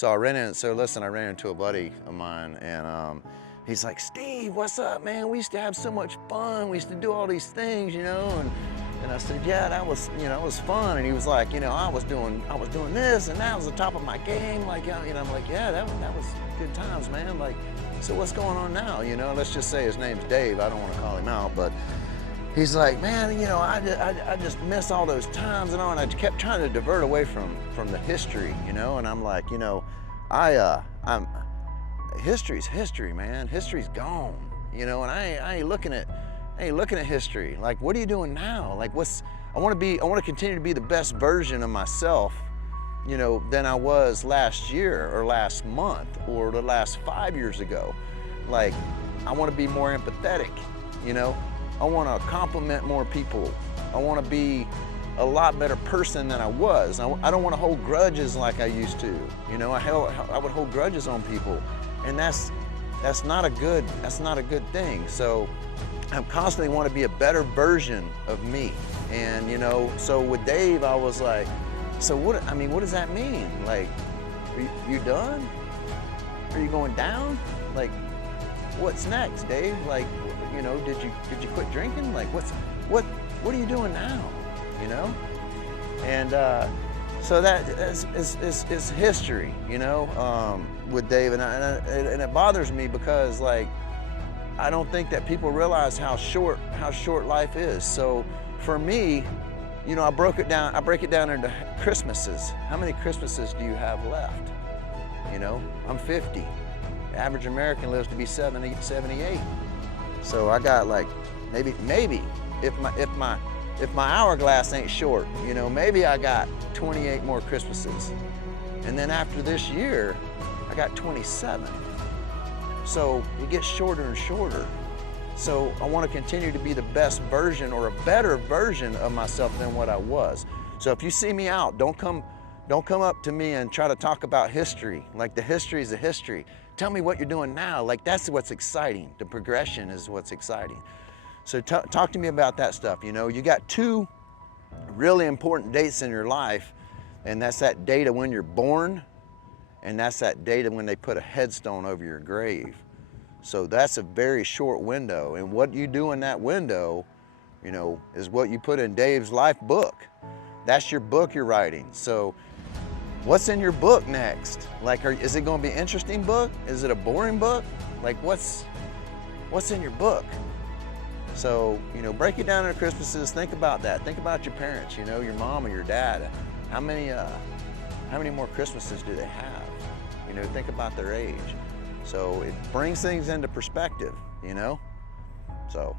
So listen, I ran into a buddy of mine, and he's like, Steve, what's up, man? We used to have so much fun. We used to do all these things, you know? And I said, yeah, that was, you know, it was fun. And he was like, you know, I was doing this, and that was the top of my game. Like, you know, I'm like, yeah, that was good times, man. Like, so what's going on now? You know, let's just say his name's Dave. I don't want to call him out, but he's like, man, you know, I just miss all those times and all. And I kept trying to divert away from the history, you know. And I'm like, you know, history's history, man. History's gone, you know. And I ain't looking at history. Like, what are you doing now? Like, I want to continue to be the best version of myself, you know, than I was last year or last month or the last 5 years ago. Like, I want to be more empathetic, you know. I want to compliment more people. I want to be a lot better person than I was. I don't want to hold grudges like I used to. You know, I would hold grudges on people, and that's not a good thing. So I constantly want to be a better version of me. And you know, so with Dave, I was like, so what does that mean? Like, are you done? Are you going down? Like, what's next, Dave? Like, you know, did you quit drinking? Like, what are you doing now? You know? And so that is history, you know, with Dave, and it bothers me because, like, I don't think that people realize how short life is. So for me, you know, I break it down into Christmases. How many Christmases do you have left? You know, I'm 50. The average American lives to be 70, 78. So I got, like, maybe if my hourglass ain't short, you know, maybe I got 28 more Christmases. And then after this year, I got 27. So it gets shorter and shorter. So I want to continue to be the best version or a better version of myself than what I was. So if you see me out, don't come up to me and try to talk about history. Like, the history is the history. Tell me what you're doing now. Like, that's what's exciting. The progression is what's exciting. So talk to me about that stuff. You know, you got two really important dates in your life, and that's that date of when you're born, and that's that date of when they put a headstone over your grave. So that's a very short window, and what you do in that window, you know, is what you put in Dave's life book. That's your book you're writing. So what's in your book next? Like, is it going to be an interesting book? Is it a boring book? Like, what's in your book? So, you know, break it down into Christmases. Think about that. Think about your parents, you know, your mom or your dad. How many more Christmases do they have? You know, think about their age. So it brings things into perspective, you know? So.